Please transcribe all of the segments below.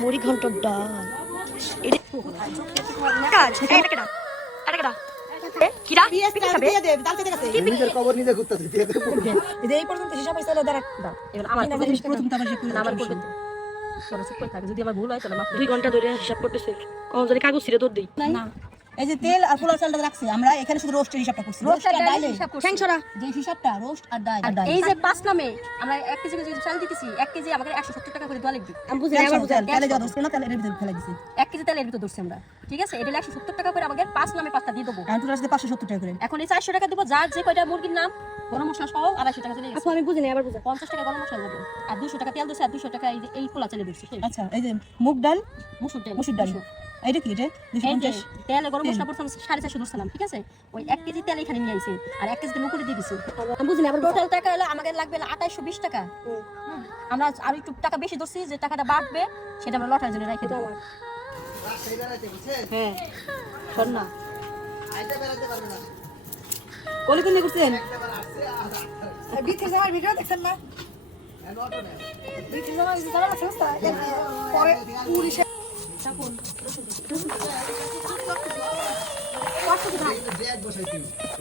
মুড়ি ঘন্টর ডাল। কাজ যদি আমার ভুল হয় তাহলে দুই ঘণ্টা ধরে হিসাব করতেছে। কখন যদি কাগজ ছিঁড়ে দৌড় দিই। না। এই যে তেল আর পোলা চালটা রাখছি। আমরা এখানে শুধু রোস্টের হিসাবটা করছি। রোস্ট আর ডালের হিসাব করছি। ঠ্যাংছড়া যে হিসাবটা রোস্ট আর ডাল। এই যে পাঁচ নামে আমরা এক কেজি যদি চাল দিতেছি এক কেজি একশো সত্তর টাকা করে দেওয়া লাগবে আমি বুঝি আবার বুঝান তেলে যা ধরছে না তেলের ভিতরে ফেলে দিছি এক কেজি তেলের ভিতর ধরছি আমরা। ঠিক আছে? এটা একশো সত্তর টাকা করে আমাকে পাঁচ নামে পাঁচটা দিয়ে দেবো। এখন পাঁচশো সত্তর টাকা করে। এখন এই চারশো টাকা দেবো যার যে কয়টা মুরগির নাম গরম মশলা সহ আড়াইশো টাকা চলে গেছে। আমি বুঝি না আবার বুঝান পঞ্চাশ টাকা গরম মশলা দেবো। আর দুশো টাকা তেল দিচ্ছে আর দুশো টাকা এই যে এই পোলা চালে দিচ্ছি আচ্ছা এই যে মুগ ডাল মুসুর ডাল মুসুর ডাল। এইটা কি এটা? তেলে গরম মশলা প্রথম সাড়ে চারশো ধরছিলাম ঠিক আছে? ওই এক কেজি তেল এখানে নিয়ে আইছি আর এক কেজি উপরে দিয়ে দিছি। আমি বুঝি আবার টোটাল টাকা হলো আমাদের লাগবে আঠাইশো বিশ টাকা। আমরা আর একটু টাকা বেশি ধরছি যে টাকাটা বাড়বে সেটা আমরা লটার জন্য রেখে দেবো। হ্যাঁ শোন না। কলি কোন করছেন? বিক্রি যাওয়ার ভিডিও দেখছেন না? বিক্রি যাওয়ার যারা আছে পরে পুলিশে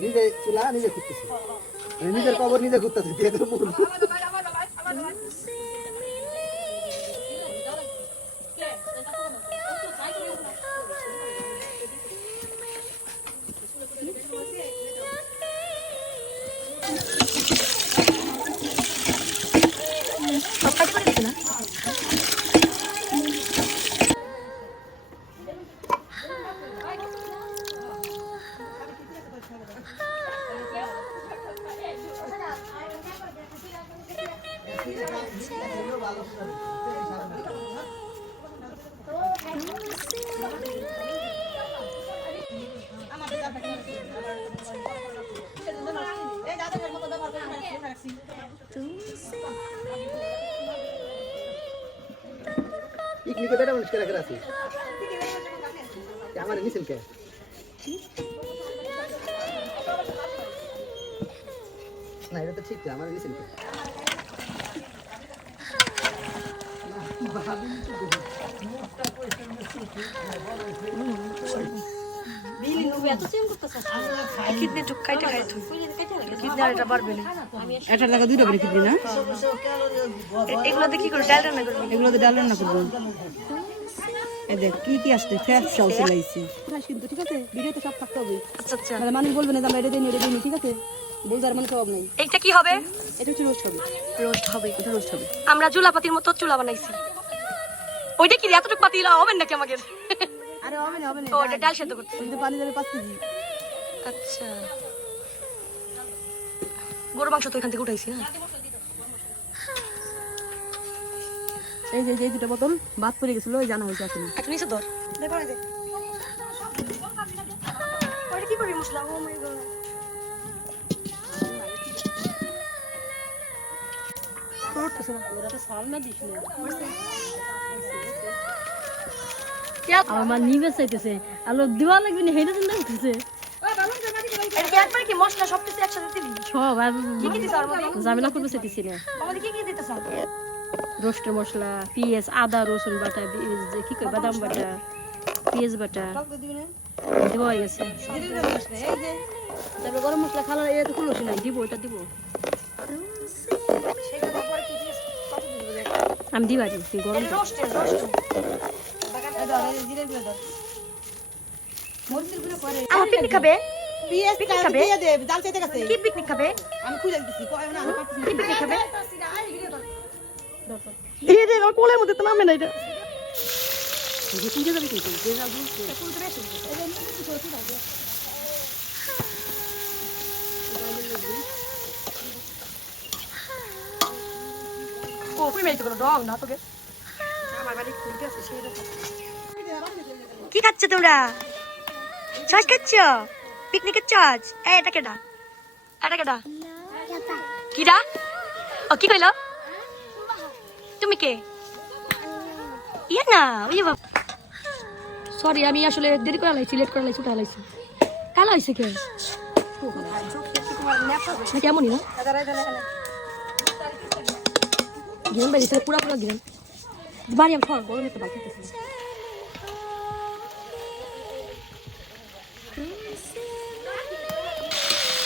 নিজে চুলা নিজে ঘুরতেছে নিজের কবর নিজে ঘুরতেছে সব কাজ করে না? পিকনিকে বেটা মানুষ কেরা কেরা আছে আমার মিছিল কে না, এটা তো ঠিক, আমার মিছিল কে কিডনি টুক কাইটা খাই তুই কিডনি আর এটা পারবে না। একটা টাকা দুইটা করে কিনবি না? এগুলোতে কি করে ডাল রান্না করবি? এগুলোতে ডাল রান্না করব। এই দেখ কি কি আসছে ফ্যাস চাল সিলাইছি। কিন্তু ঠিক আছে ভিডিওতে সব থাকতে হবে আচ্ছা আচ্ছা। তাহলে মানুষ বলবে না আমরা এটা দিই এটা দিই ঠিক আছে? বলতে আর মানে স্বভাব নেই। এইটা কি হবে? এটা হচ্ছে রোস্ট হবে। রোস্ট হবে। এটা রোস্ট হবে। আমরা চুলাপাতির মতো চুলা বানাইছি। ওইটা কি? এতটুকু পাতি হবে নাকি আমাকে আরে হবে না হবে না ওটা ডাল সেদ্ধ করতে। কিন্তু পানি কেজি। আচ্ছা। গরু মাংস তো এখান থেকে উঠাইছি না? এই যে যে দুটো বোতল বাদ পড়ে গেছিল ওই জানা হয়েছে নিচে ধর। ওটা কি করবি মশলা? ও মাই গড করতেছে না। আমার মা নিবে চাইতেছে। আলো দেওয়া লাগবে না হেঁটে চিন্তা করতেছে। ঝামেলা করবে চাইতেছি না। আমাদের কি কি দিতেছ রোস্টের মশলা পেঁয়াজ আদা রসুন বাটা কি কই বাদাম বাটা পেঁয়াজ বাটা। দেওয়া হয়ে গেছে তারপরে গরম মশলা খালা এটা তো খুলো নাই দিব এটা দিব। আমি দিবা দি তুই গরম আমার পিকনিক খাবে? পিকনিক খাবে? জাল চাইতে গেছে। কি পিকনিক খাবে? কি পিকনিক খাবে? এই রে আমার কোলের মধ্যে তো নামে না এটা। যে যাবি কিন্তু যে যাবি কই মেইতে কোনো রং না তোকে। আমার বাড়ি খুলতে আছে সেই কি খাচ্ছ? তোমরা সস খাচ্ছ? পিকনিকের এই এটা কেডা এটা কেডা কিডা ও কি কইলো? তুমি কে? ইয়ে না ওই সরি আমি আসলে দেরি করে লাইছি লেট করে লাইছি উঠা লাইছি। কালা হয়েছে কে? না কেমনই না? গিরান ভাই পুরা পুরা গিরান মারিয়াম সর গরমে তো বাইকে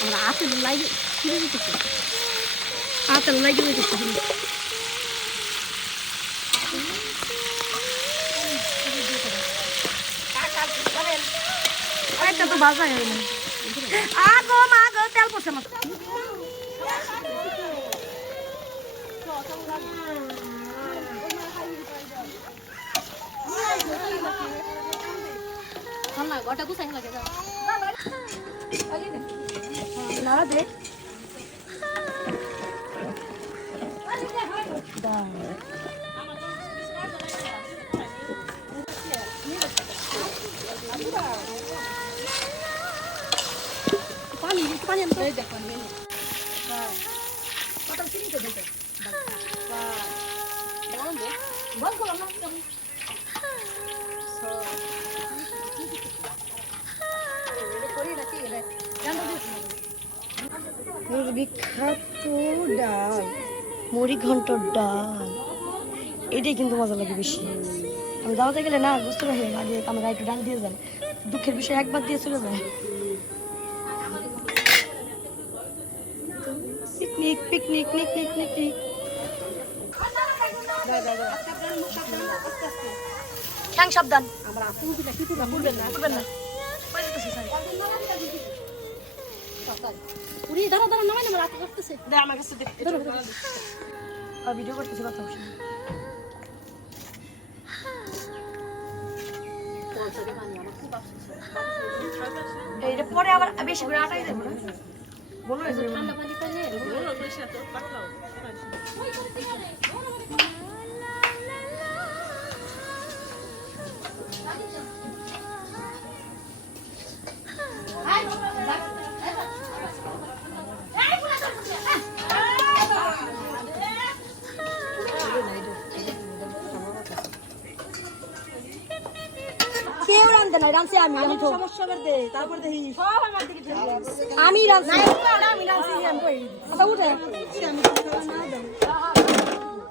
আমরা হাতে লাইগে কিনে দিতেছি হাতে লাগে বাজা আগো মা গো তেল পড়ছে আমার। না গোটা গুছাই লাগে যাও না দে পানি বিখ্যাত ডাল। মুড়ি ঘন্টর ডাল। এটাই কিন্তু মজা লাগে বেশি। আমি দাওয়াতে গেলে না বুঝতে পারি আগে আমার একটু ডাল দিয়ে যান। দুঃখের বিষয় একবার দিয়ে চলে যায়। পিকনিক পিকনিক পিকনিক পিকনিক ঠ্যাং সাবধান। খুলবেন না খুলবেন না যেতেছে, পুরি দাঁড়া দাঁড়া নামাই না রাতে করতেছে দে আমার কাছে দে আর ভিডিও করতেছি কথা বলছি এইটা পরে আবার বেশি করে আটাই দেবো না বলো ঠান্ডা পানি পাইলে কেউ রান্ধে না রাঁধছি আমি আমি তো সমস্যা করে দে তারপর দেখি। সব আমার দিকে। আমি রাঁধছি আমি নাচি আমি কই? আচ্ছা উঠে। আমি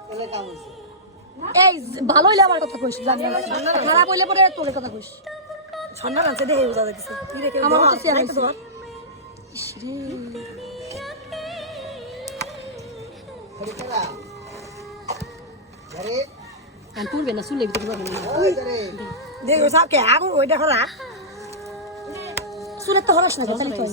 তাহলে কাম হয়েছে এই ভালো হইলে আমার কথা কইস জানি। না। খারাপ হইলে পরে তোর কথা কইস। ঠান্ডা নাচে দেখে বোঝা যাচ্ছে কি রেখে আমার। ইসরে। খেলা আমি না চুলে ভিতরে পারবে না। ওই আরে। দেখ সব কে? আগু ওইটা হরা চুলের তো হরাস না তাহলে তো